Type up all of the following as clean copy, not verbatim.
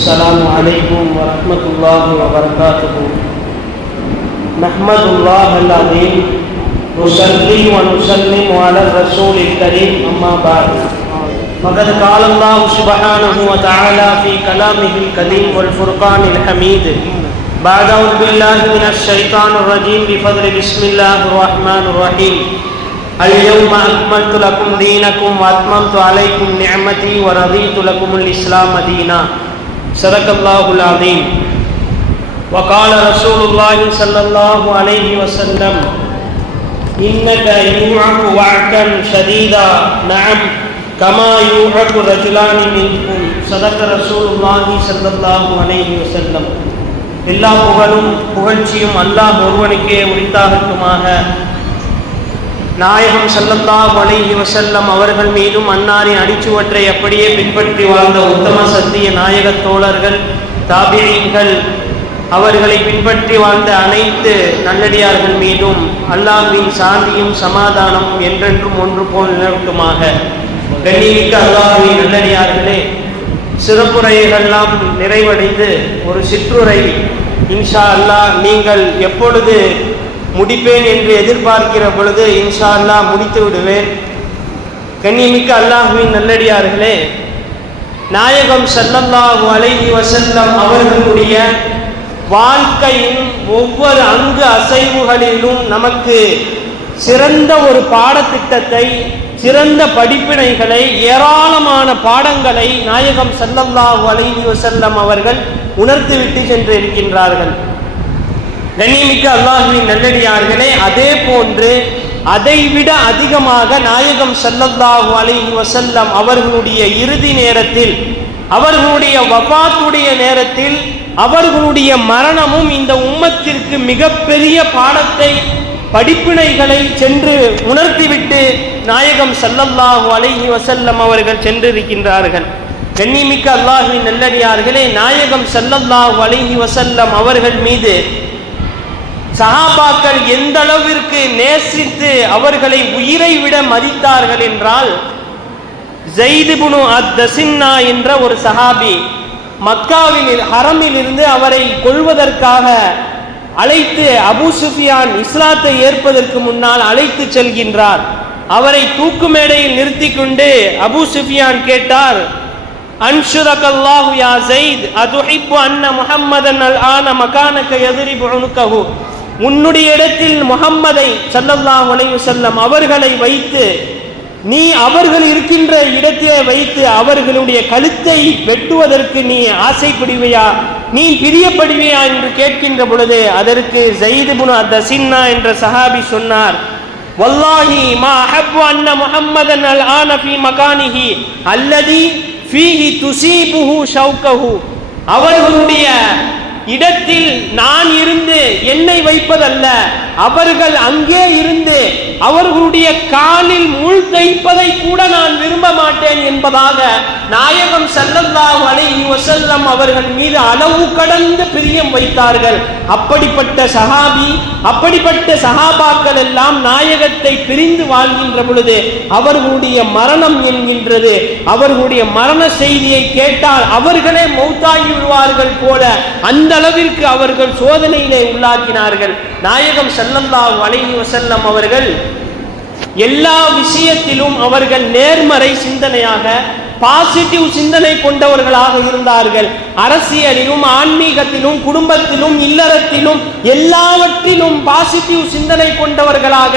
السلام عليكم ورحمة الله وبركاته. نحمد الله العظيم نصلي ونسلم على الرسول الكريم أما بعد. فقد قال الله سبحانه وتعالى في كلامه القديم والفرقان الحميد بعد أعوذ بالله من الشيطان الرجيم بفضل بسم الله الرحمن الرحيم. اليوم أكملت لكم دينكم وأتممت عليكم نعمتي ورضيت لكم الإسلام دينا. صدق الله العظيم. وقال رسول الله صلى الله عليه وسلم إنك يوعك وعكا شديدا نعم كما يوعك رجلان منكم. صدق رسول الله صلى الله عليه وسلم. எல்லா புகழும் புகழ்ச்சியும் அல்லாஹ் ஒருவனுக்கே உரித்தாகட்டுமாக. நாயகம் ஸல்லல்லாஹு அலைஹி வஸல்லம் அவர்கள் மீதும் அன்னாரின் அடிச்சுவற்றை அப்படியே பின்பற்றி வாழ்ந்த உத்தம சத்திய நாயக தோழர்கள் தாபிஈன்கள் அவர்களை பின்பற்றி வாழ்ந்த அனைத்து நல்லடியார்கள் மீதும் அல்லாஹ்வின் சாந்தியும் சமாதானமும் என்றென்றும் ஒன்று போல் நிலவட்டுமாக. கண்ணியமிக்க அல்லாஹ்வின் நல்லடியார்களே, சிறப்புரைகளெல்லாம் நிறைவடைந்து ஒரு சிற்றுரை இன்ஷா அல்லாஹ் நீங்கள் எப்பொழுது முடிப்பேன் என்று எதிர்பார்க்கிற பொழுது இன்ஷா அல்லாஹ் முடித்து விடுவேன். கண்ணியமிக்க அல்லாஹ்வின் நல்லடியார்களே, நாயகம் ஸல்லல்லாஹு அலைஹி வஸல்லம் அவர்களுடைய வாழ்க்கையின் ஒவ்வொரு அங்கு அசைவுகளிலும் நமக்கு சிறந்த ஒரு பாடத்திட்டத்தை, சிறந்த படிப்பினைகளை, ஏராளமான பாடங்களை நாயகம் ஸல்லல்லாஹு அலைஹி வஸல்லம் அவர்கள் உணர்த்திவிட்டு சென்று இருக்கின்றார்கள். கண்ணியமிக்க அல்லாஹ்வின் நல்லடியார்களே, அதே போன்று அதைவிட அதிகமாக நாயகம் ஸல்லல்லாஹு அலைஹி வஸல்லம் அவர்களுடைய இறுதி நேரத்தில், அவர்களுடைய வஃபாத்துடைய நேரத்தில், அவர்களுடைய மரணமும் இந்த உம்மத்திற்கு மிகப்பெரிய பாடத்தை, படிப்பினைகளை சென்று உணர்த்திவிட்டு நாயகம் ஸல்லல்லாஹு அலைஹி வஸல்லம் அவர்கள் சென்றிருக்கின்றார்கள். கண்ணியமிக்க அல்லாஹ்வின் நல்லடியார்களே, நாயகம் ஸல்லல்லாஹு அலைஹி வஸல்லம் அவர்கள் மீது சஹாபாக்கள் எந்த அளவிற்கு நேசித்து அவர்களை உயிரை விட மதித்தார்கள் என்றால், ஸைத் இப்னு அத்-தஸின்னா என்ற ஒரு சஹாபி மக்காவில் ஹரமில் இருந்து அவரை கொல்வதற்காக அழைத்து அபூ சுஃபியான் இஸ்லாத்தை ஏற்பதற்கு முன்னால் அழைத்து செல்கின்றார். அவரை தூக்கு மேடையில் நிறுத்தி கொண்டு அபூ சுஃபியான் கேட்டார், அன்ஷுரகல்லாஹு யா ஸைத் அதுஹிப்பு அன்ன முஹம்மதன் அல்ஆன மகானக யத்ரிபு உனுகஹு. உன்னுடைய இடத்தில் முஹம்மதை ஸல்லல்லாஹு அலைஹி வஸல்லம் அவர்களை வைத்து, நீ அவர்கள் இருக்கின்ற இடத்திலே வைத்து அவர்களுடைய கழுத்தை வெட்டுவதற்கு நீ ஆசைப்படுவையா, நீ பிரியப்படுவையா என்று கேட்கின்ற பொழுது அதற்கு ஸைத் இப்னு அத்-தஸின்னா என்ற சஹாபி சொன்னார், வல்லாஹி மா அஹப்பு அன்ன முஹம்மதன் அல்ஆன ஃபீ மகானிஹி அல்லதி ஃபீஹி துஸீபுஹு ஷௌகஹு. அவர்களுடைய இடத்தில் நான் இருந்து என்னை வைப்பதல்ல, அவர்கள் அங்கே இருந்து அவர்களுடைய காலில் முள் தைப்பதை கூட நான் விரும்ப மாட்டேன் என்பதாக நாயகம் ஸல்லல்லாஹு அலைஹி வஸல்லம் அவர்கள் மீது அளவு கடந்த பிரியம் வைத்தார்கள். அப்படிப்பட்ட சஹாபி, அப்படிப்பட்ட சஹாபாக்கள் எல்லாம் நாயகத்தை பிரிந்து வாழ்கின்ற பொழுது அவர்களுடைய மரணம் என்கின்றது, அவர்களுடைய மரண செய்தியை கேட்டால் அவர்களே மௌத்தாகி விடுவார்கள் போல அந்த அளவிற்கு அவர்கள் சோதனையிலே உள்ளாக்கினார்கள். நாயகம் ஸல்லல்லாஹு அலைஹி வஸல்லம் அவர்கள் எல்லா விஷயத்திலும் அவர்கள் நேர்மறை சிந்தனையாக, பாசிட்டிவ் சிந்தனை கொண்டவர்களாக இருந்தார்கள். அரசியலிலும், ஆன்மீகத்திலும், குடும்பத்திலும், இல்லறத்திலும் எல்லாவற்றிலும் பாசிட்டிவ் சிந்தனை கொண்டவர்களாக,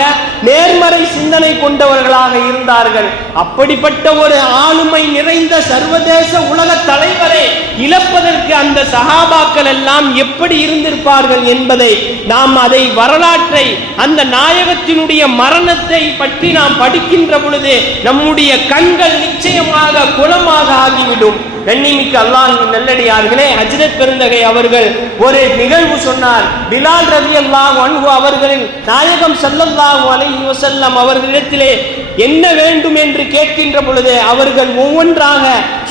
நேர்மறை சிந்தனை கொண்டவர்களாக இருந்தார்கள். அப்படிப்பட்ட ஒரு ஆளுமை நிறைந்த சர்வதேச உலக தலைவரை இழப்பதற்கு அந்த சஹாபாக்கள் எல்லாம் எப்படி இருந்திருப்பார்கள் என்பதை நாம் அதை வரலாற்றை, அந்த நாயகத்தினுடைய மரணத்தை பற்றி நாம் படிக்கின்ற பொழுது நம்முடைய கண்கள் நிச்சயமாக குளமாக ஆகிவிடும். கண்ணியமிக்க அல்லாஹ்வின் நல்லடியார்களே, ஹஜ்ரத் பெருந்தகை அவர்கள் ஒரு நிகழ்வு சொன்னார். பிலால் ரலியல்லாஹு அன்ஹு அவர்களின் நாயகம் ஸல்லல்லாஹு அலைஹி வஸல்லம் அவர்களிடத்திலே என்ன வேண்டும் என்று கேட்கின்ற பொழுது அவர்கள் ஒவ்வொன்றாக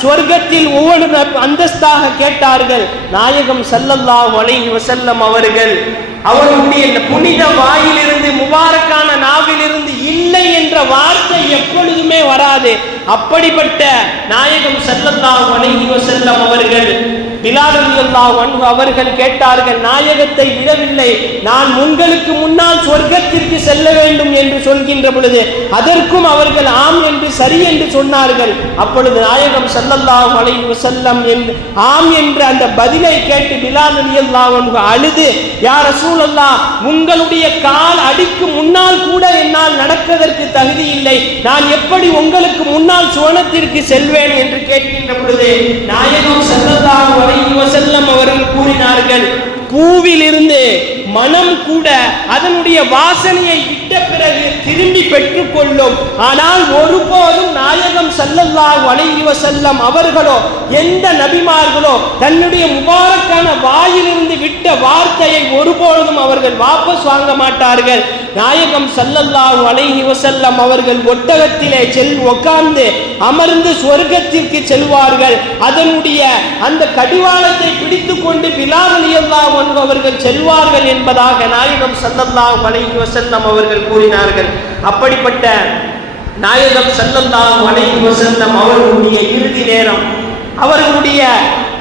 சொர்க்கத்தில் ஒவ்வொரு அந்தஸ்தாக கேட்டார்கள். நாயகம் ஸல்லல்லாஹு அலைஹி வஸல்லம் அவர்கள் அவருடைய புனித வாயிலிருந்து, முபாரக்கான நாவிலிருந்து இல்லை என்ற வார்த்தை எப்பொழுதுமே வராது. அப்படிப்பட்ட நாயகம் ஸல்லல்லாஹு அலைஹி வஸல்லம் அவர்கள் பிலால் ரலியல்லாஹு அன்ஹு அவர்கள் கேட்டார்கள், நாயகத்தை விடவில்லை, நான் உங்களுக்கு முன்னால் சொர்க்கத்திற்கு செல்ல வேண்டும் என்று சொல்கின்ற பொழுது அதற்கும் அவர்கள் ஆம் என்று சரி என்று சொன்னார்கள். அப்பொழுது நாயகம் ஸல்லல்லாஹு அலைஹி வஸல்லம் ஆம் என்ற அந்த பதிலை கேட்டு பிலால் ரலியல்லாஹு அன்ஹு அழுது, யா ரசூலல்லாஹ், உங்களுடைய கால் அடிக்கு முன்னால் கூட என்னால் நடப்பதற்கு தகுதி இல்லை, நான் எப்படி உங்களுக்கு முன்னால் சுவனத்திற்கு செல்வேன் என்று கேட்கின்ற பொழுது நாயகம் ஸல்லல்லாஹு அலைஹி வஸல்லம் அவர்கள் கூறினார்கள், பூவிலிருந்து மனம் கூட அதனுடைய வாசனையை விட்ட பிறகு திரும்பி பெற்றுக் கொள்ளும். ஆனால் ஒருபோதும் நாயகம் ஸல்லல்லாஹு அலைஹி வஸல்லம் அவர்களோ எந்த நபிமார்களோ தன்னுடைய முபாரக்கான வாயிலிருந்து விட்ட வார்த்தையை ஒருபோதும் அவர்கள் வாபஸ் வாங்க மாட்டார்கள். நாயகம் ஸல்லல்லாஹு அலைஹி வஸல்லம் அவர்கள் ஒட்டகத்திலே உட்கார்ந்து அமர்ந்து சொர்க்கத்திற்கு செல்வார்கள். அதனுடைய அந்த கடிவாளத்தை பிடித்துக் கொண்டு பிலால் ரலியல்லாஹு அன்ஹு அவர்கள் செல்வார்கள் என்பதாக நாயகம் ஸல்லல்லாஹு அலைஹி வஸல்லம் அவர்கள் கூறினார்கள். அப்படிப்பட்ட நாயகம் ஸல்லல்லாஹு அலைஹி வஸல்லம் அவர்களுடைய இறுதி நேரம், அவர்களுடைய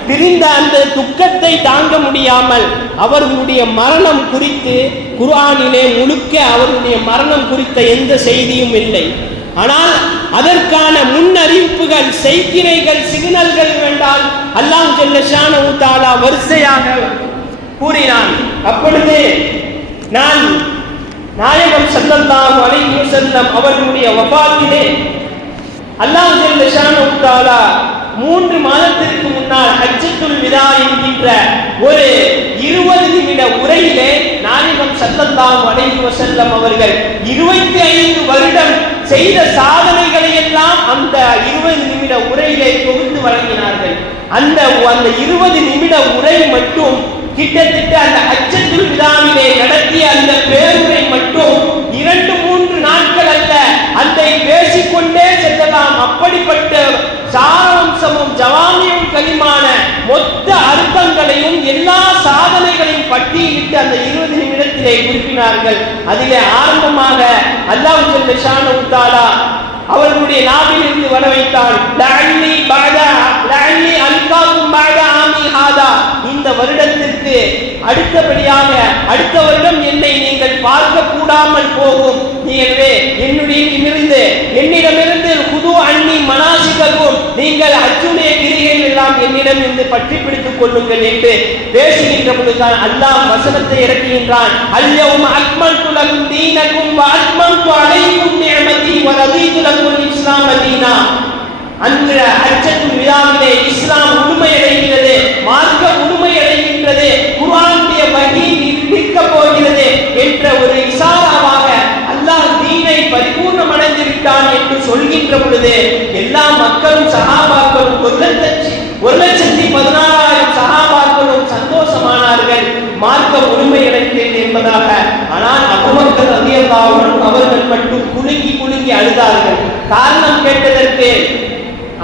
பிரிந்த அந்த துக்கத்தை தாங்க முடியாமல் அவர்களுடைய மரணம் குறித்து குர்ஆனிலே முழுக்க அவர்களுடைய மரணம் குறித்த எந்த செய்தியும் இல்லை. ஆனால் அதற்கான முன்னறிவிப்புகள், செய்திகள், சிக்னல்கள் வேண்டால் அல்லாஹ் ஜல்ல ஷானஹு தஆலா வரிசையாக கூறினான். அப்பொழுது நான் நாயகம் ஸல்லல்லாஹு அலைஹி வஸல்லம் அவர்களுடைய வஃபாத்திலே அல்லாஹ் ஜல்ல ஷானஹு தஆலா 3 மாதத்திற்கு முன்னால் ஹஜ்ஜத்துல் விதா என்கின்ற ஒரு 20 நிமிட உரையிலே நாயகம் ஸல்லல்லாஹு அலைஹி வஸல்லம் அவர்கள் 25 வருடம் செய்த சாதனைகளை எல்லாம் அந்த 20 நிமிட உரையிலே தொகுத்து வழங்கினார்கள். அந்த 20 நிமிட உரை மட்டும் கிட்டத்தட்ட அந்த ஹஜ்ஜத்துல் விதாவிலே நடத்திய அந்த பேருரை மட்டும் 2-3 நாட்கள் அல்ல, அதை பேசிக்கொண்டே செல்லலாம். அப்படிப்பட்ட சாராம்சமும் ஜவாமியும் கலிமான மொத்த அர்த்தங்களையும் எல்லா சாதனைகளையும் பட்டியலிட்டு அந்த 20 நிமிடத்திலே குறிப்பினார்கள். அதிலே ஆரம்பமாக அல்லாஹ் ஜல்ல ஷானஹு தஆலா அவர்களுடைய நாவில் இருந்து வர வைத்தால், லஅல்லி அல்காக்கும் பஅத ஆமி ஹாதா, இந்த வருடத்திற்கு அடுத்தபடியாக அடுத்த வருடம் என்னை நீங்கள் பார்க்க கூடாமல் போகும். எனவே என்னிடமிருந்து குது அன்னி மனாசிகக்கும், நீங்கள் ஹஜ்ஜுடைய கிரிகைகள் எல்லாம் என்னிடமிருந்து பற்றி பிடித்துக் கொள்ளுங்கள் என்று பேசுகின்ற பொழுதுதான் அல்லாஹ் வசனத்தை இறக்குகின்றான். அல்யௌம அக்மல்து லகும் தீனக்கும் வ அத்மம்து அலைக்கும் நிஅமதி வ ரதீது லகுல் இஸ்லாம தீனா. அந்த ஹஜ்ஜத்துல் விதாவிலே இஸ்லாம் முழுமையடைகிறது, மார்க்கம் முழுமையடைகின்றது, குர்ஆனுடைய வஹி நிற்க போகிறது என்ற ஒரு இஷாராவாக அல்லாஹ் தீனை பரிபூர்ணமடைந்து விட்டான் என்று சொல்கின்ற பொழுது எல்லா மக்களும் சஹாபாக்களும் 1,16,000 சஹாபாக்களும் சந்தோஷமானார்கள், மார்க்கம் முழுமையடைந்தது என்பதாக. ஆனால் அபூபக்கர் ரலியல்லாஹு அன்ஹு அவர்கள் மட்டும் குலுங்கி குலுங்கி அழுதார்கள். காரணம் கேட்டதற்கு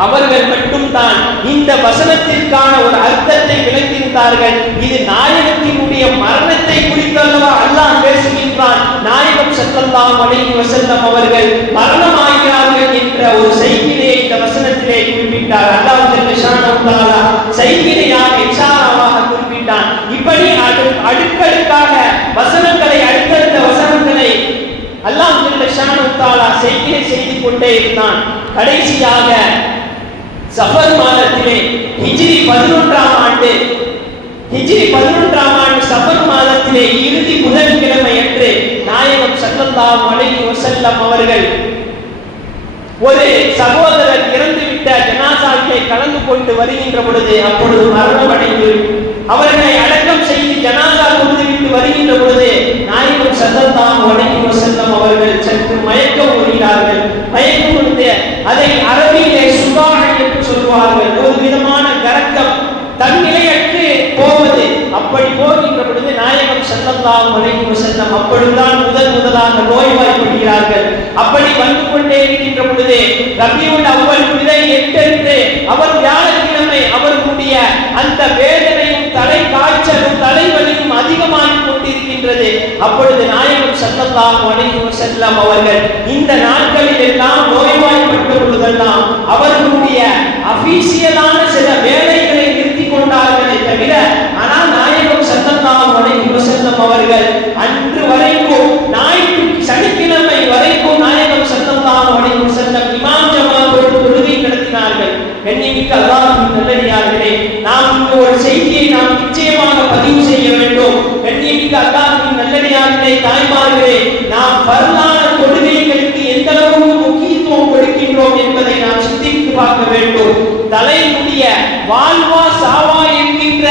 அவர்கள் மட்டும் தான் இந்த வசனத்திற்கான ஒரு அர்த்தத்தை விளக்கியிருந்தார்கள். இது நாயகத்தினுடைய மரணத்தை குறித்தல்லவா அல்லாஹ் பேசுகின்றான். நாயகம் ஸல்லல்லாஹு அலைஹி வஸல்லம் அவர்கள் மரணமாகிறார்கள் என்ற ஒரு செய்தியை இந்த வசனத்திலே குறிப்பிட்டார். அல்லாஹ் ஜல்ல ஷானஹு தஆலா செய்தியாக இஷாராவாக குறிப்பிட்டான். இப்படி அடுக்கடுக்காக வசனங்களை, அடுத்தடுத்த வசனங்களை அல்லாஹ் ஜல்ல ஷானஹு தஆலா செய்து கொண்டே இருந்தான். கடைசியாக சஃபர் மாதத்திலே ஹிஜ்ரி 11ஆம் ஆண்டு சஃபர் மாதத்திலே இறுதி புதன்கிழமை அன்று நாயகம் ஸல்லல்லாஹு அலைஹி வஸல்லம் அவர்கள் ஒரு சகோதரர் இறந்துவிட்ட ஜனாசாவிலே கலந்து கொண்டு வருகின்ற பொழுது அப்பொழுது மரணமடைந்து அவர்களை அடக்கம் செய்து ஜனாசா கொண்டுவிட்டு வருகின்ற பொழுது நாயகம் ஸல்லல்லாஹு அலைஹி வஸல்லம் அவர்கள் சற்று மயக்கம் கொள்கிறார்கள். மயக்கம் கொண்டு அதை அரபியிலே சுபாஹ் என்று சொல்வார்கள், ஒரு விதமான கரக்கம், தன்னிலையற்று போவது. அப்படி போகின்ற பொழுது நாயகம் ஸல்லல்லாஹு அலைஹி வஸல்லம் அப்பொழுதுதான் முதலாக நோய்வாய்ப்படுகிறார்கள். அப்படி வந்து கொண்டே இருக்கின்ற பொழுது ரபியுல் அவ்வல் பிறை 8 அன்று அவர் வியாழக்கிழமை அவர்களுடைய அந்த வேதனையும் தலை காய்ச்சலும் தலைவலியும் அதிகமாகிக் கொண்டிருக்கின்றது. அப்பொழுது நாயகம் ஸல்லல்லாஹு அலைஹி வஸல்லம் அவர்கள் இந்த நாட்களில் எல்லாம் நோய்வாய்ப்பட்ட பொழுதெல்லாம் அவர்களுடைய அபிஷியலான சில வேலைகளை நிறுத்திக் கொண்டார்கள். ஒரு செய்தியை நாம் நிச்சயமாக பதிவு செய்ய வேண்டும். கண்ணியமிக்க அல்லாஹ்வின் நல்லடியார்களே, தாய்மார்களே, நாம் பரலான தொழுகைகளுக்கு எந்த அளவுக்கு முக்கியத்துவம் கொடுக்கின்றோம் என்பதை நாம் சிந்தித்து பார்க்க வேண்டும். தலைமுடிய வாழ்வா சாவா என்கின்ற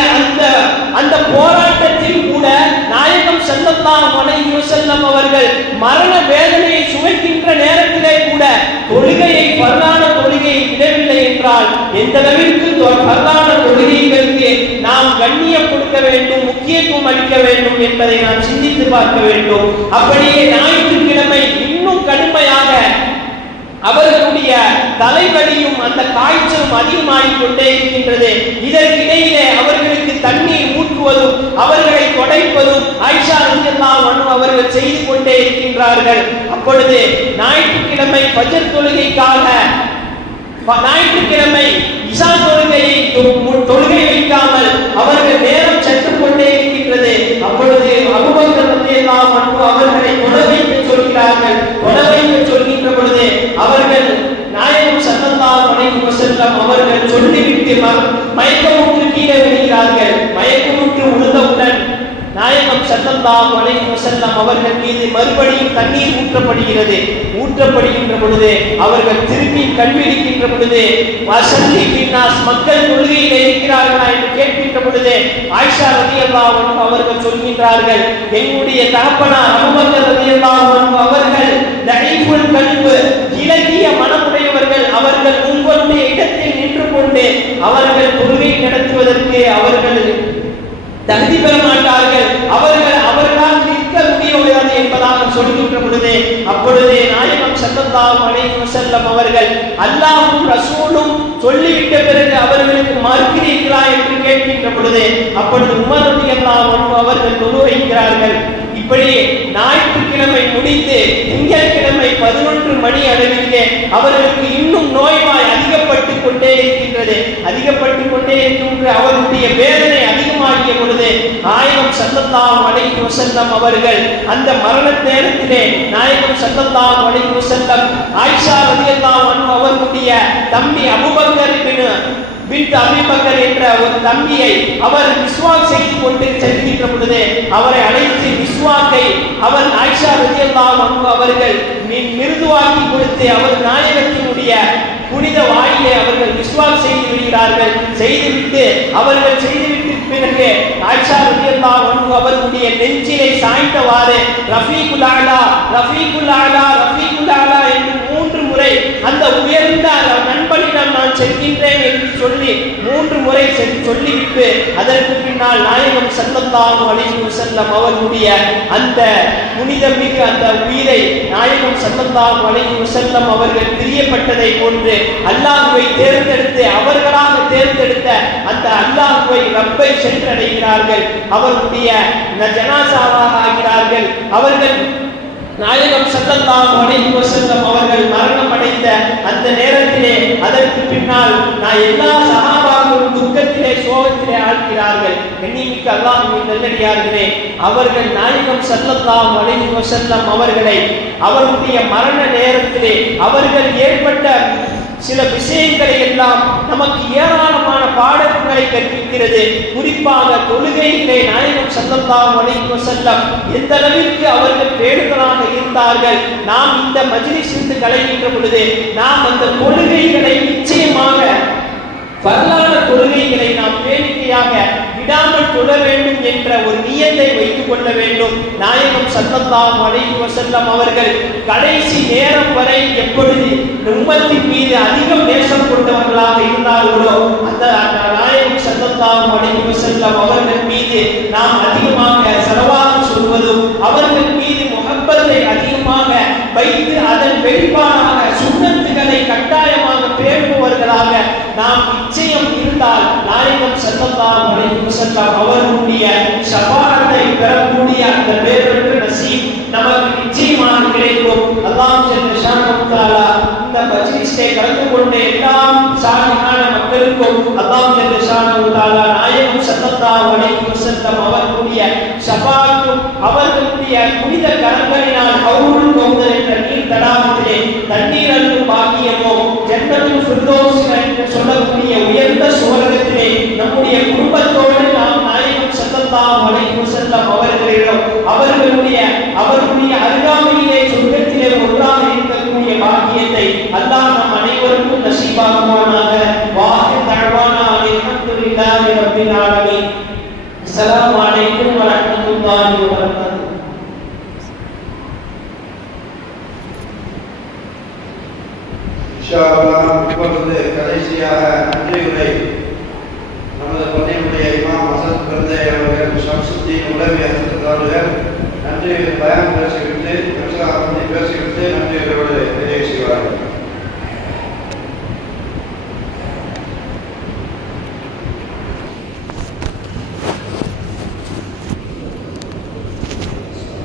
அந்த போராட்டத்தில் கூட நாயகம் ஸல்லல்லாஹு அலைஹி வஸல்லம் அவர்கள் மரண வேதனையை சுவைக்கின்ற நேரத்திலே கூட தொழுகையை பரலான தொழுகையை விடவில்லை என்றால் எந்த அளவிற்கு பரலான தொழுகைகளுக்கு நாம் கண்ணியம் கொடுக்க வேண்டும், முக்கியத்துவம் அளிக்க வேண்டும் என்பதை நாம் சிந்தித்து பார்க்க வேண்டும். அப்படியே ஞாயிற்றுக்கிழமை இன்னும் கடுமையாக அவர்களுடைய தலைவலியும் அந்த காய்ச்சலும் அதிகமாகிக் கொண்டே இருக்கின்றது. இதற்கிடையிலே அவர்களுக்கு தண்ணீர் ஊற்றுவதும் அவர்களை தொடைப்பதும் ஆயிஷா ரலியல்லாஹு அன்ஹா அவர்கள் செய்து கொண்டே இருக்கின்றார்கள். அப்பொழுது ஞாயிற்றுக்கிழமை ஃபஜ்ர் தொழுகைக்காக ஞாயிற்றுக்கிழமை இஷா தொழுகை வைக்காமல் அவர்கள் நேரம் சென்று கொண்டே இருக்கின்றது. அப்பொழுது அபூபக்கர் ரலியல்லாஹு அன்ஹு அவர்களை தொழ வைக்க சொல்கிறார்கள். தொழ வைக்க சொல்கின்ற பொழுது அவர்கள் நாயகம் ஸல்லல்லாஹு அலைஹி வஸல்லம் அவர்கள் சொல்லிவிட்டு மயக்கமுற்று கீழே விழுகிறார்கள். மயக்கமுற்று விழுந்தவுடன் நாயகம் ஸல்லல்லாஹு அலைஹி வஸல்லம் அவர்கள் மீது மறுபடியும் தண்ணீர் ஊற்றப்படுகிறது. ஊற்றப்படுகின்ற பொழுது அவர்கள் திரும்பி கண்விழிக்கின்ற பொழுது வஸல்லி பின்னாஸ், மக்கள் தொழுகையில் இருக்கிறார்களா என்று கேட்கின்ற பொழுது ஆயிஷா ரலியல்லாஹு அன்ஹா அவர்கள் சொல்கின்றார்கள், எங்களுடைய தகப்பனார் அபூபக்கர் ரலியல்லாஹு அன்ஹு அவர்கள் தஈஃபுல் கல்பு, இலகிய மனமுடையவர்கள். அவர்கள் உங்களுடைய இடத்தில் நின்று கொண்டு அவர்கள் தொழுகை நடத்துவதற்கு அவர்கள் தகுதி பெற மாட்டார்கள், அவர்களால் நிற்க முடியாது என்பதாக சொல்கின்ற பொழுது அப்பொழுது நாயகம் ஸல்லல்லாஹு அலைஹி வஸல்லம் அவர்கள் அல்லாஹ்வும் ரசூலும் சொல்லிவிட்ட பிறகு அவர்களுக்கு மறுக்கிறீர்களா என்று கேட்கின்ற பொழுது அப்பொழுது உமர் ரலியல்லாஹு அன்ஹு அவர்கள் தொழ வைக்கிறார்கள். இப்படி ஞாயிற்றுக்கிழமை முடிந்து திங்கட்கிழமை 11 மணி அளவிலே அவர்களுக்கு இன்னும் நோய்வாய் அதிகப்பட்டு கொண்டே இருக்கின்றது. அதிகப்பட்டு கொண்டே இருக்கின்ற அவருடைய வேதனை அதிகமாகிய பொழுது நாயகம் ஸல்லல்லாஹு அலைஹி வஸல்லம் அவர்கள் அந்த மரண நேரத்திலே நாயகம் ஸல்லல்லாஹு அலைஹி வஸல்லம் ஆயிஷா ரலியல்லாஹு அன்ஹா அவர்களுடைய தம்பி அபூபக்கர் பின்த் அபீபக்கர் என்ற ஒரு தம்பியை அவர் மிஸ்வாக் செய்து கொண்டு செல்கின்ற பொழுது அவரை அழைத்து மிஸ்வாக்கை அவர் ஆயிஷா ரலியல்லாஹு அன்ஹா அவர்கள் மிருதுவாக்கி கொடுத்து அவர் நாயகத்தினுடைய புனித வாயிலே அவர்கள் மிஸ்வாக் செய்து விடுகிறார்கள். செய்துவிட்டு அவர்கள் செய்துவிட்டு பிறகு ஆயிஷா ரலியல்லாஹு அன்ஹா அவர்களுடைய நெஞ்சிலே சாய்ந்தவாறு ரஃபீகுல் அலா ரஃபீகுல் அலா ரஃபீகுல் அலா என்று 3 முறை அந்த உயர்ந்த நண்பனிடம் நான் செல்கின்றேன் என்று சொல்லி 3 முறை சொல்லிவிட்டு அதற்கு பின்னால் நாயகம் ஸல்லல்லாஹு அலைஹி வஸல்லம் அவர்களுடைய அந்த புனிதமிகு அந்த உயிரை நாயகம் ஸல்லல்லாஹு அலைஹி வஸல்லம் அவர்கள் பிரியப்பட்டதை போன்று அல்லாஹ்வை தேர்ந்தெடுத்து அவர்களாக தேர்ந்தெடுத்த அந்த அல்லாஹ்வை ரப்பை சென்றடைகிறார்கள். அவர்களுடைய ஜனாசாவாக ஆகிறார்கள். அவர்கள் நாயகம் ஸல்லல்லாஹு அலைஹி வஸல்லம் அவர்கள் மரணம் அடைந்த அந்த நேரத்திலே அதற்கு பின்னால் எல்லா சஹாபாக்களும் துக்கத்திலே சோகத்திலே ஆழ்கிறார்கள். கண்ணியமிக்க அல்லாஹ்வின் நல்லடியார்களே, அவர்கள் நாயகம் ஸல்லல்லாஹு அலைஹி வஸல்லம் அவர்களை அவருடைய மரண நேரத்திலே அவர்கள் ஏற்பட்ட சில விஷயங்களை எல்லாம் நமக்கு ஏராளமான பாடங்களை கற்பிக்கிறது. குறிப்பாக தொழுகையிலே நாயகம் ஸல்லல்லாஹு அலைஹி வஸல்லம் எந்த அளவிற்கு அவர்கள் பேணுதலாக இருந்தார்கள். நாம் இந்த மஜ்லிஸிலிருந்து கலைகின்ற பொழுது நாம் அந்த தொழுகைகளை நிச்சயமாக பரலான தொழுகைகளை நாம் பேணிக்கையாக விடாமல் தொழ வேண்டும் என்ற ஒரு நியத்தை வைத்துக் கொள்ள வேண்டும். நாயகம் ஸல்லல்லாஹு அலைஹி வஸல்லம் அவர்கள் கடைசி நேரம் வரை எப்பொழுது உம்மத்தின் மீது அதிகம் நேசம் கொண்டவர்களாக இருந்தார்களோ அந்த நாயகம் ஸல்லல்லாஹு அலைஹி வஸல்லம் அவர்கள் மீது நாம் அதிகமாக ஸலவாத் சொல்வதும் அவர்கள் மீது முஹப்பத்தை அதிகமாக வைத்து அதன் வெளிப்பாடாக சுன்னத்துகளை கட்டாயமாக பேணுபவர்களாக நாம் நிச்சயம் இருந்தால் நாயகம் ஸல்லல்லாஹு அலைஹி வஸல்லம் அவர்களுடைய ஷஃபாஅத்தை பெறக்கூடிய அந்த பேரற்ற நசீப் நமக்கு நிச்சயமாக கிடைக்கும். அல்லாஹ் ஜல்ல ஷானஹு தஆலா இந்த மஜ்லிஸை கலந்து கொண்ட எல்லா சாலிஹான மக்களுக்கும் அல்லாஹ் ஜல்ல ஷானஹு தஆலா நாயகம் ஸல்லல்லாஹு அலைஹி வஸல்லம் அவர்களுடைய ஷஃபாஅத்தும் அவர்களுடைய புனித கரங்களினால் ஹவுலுல் கௌதர் என்ற நீர் தடாகத்திலே தண்ணீர் அருந்தும் பாக்கியமோ ஜன்னத்துல் ஃபிர்தௌஸ் என்று சொல்லக்கூடிய உயர்ந்த சுவர்க்கத்திலே நம்முடைய குடும்ப இப்பொழுது கடைசியாக நன்றியுரை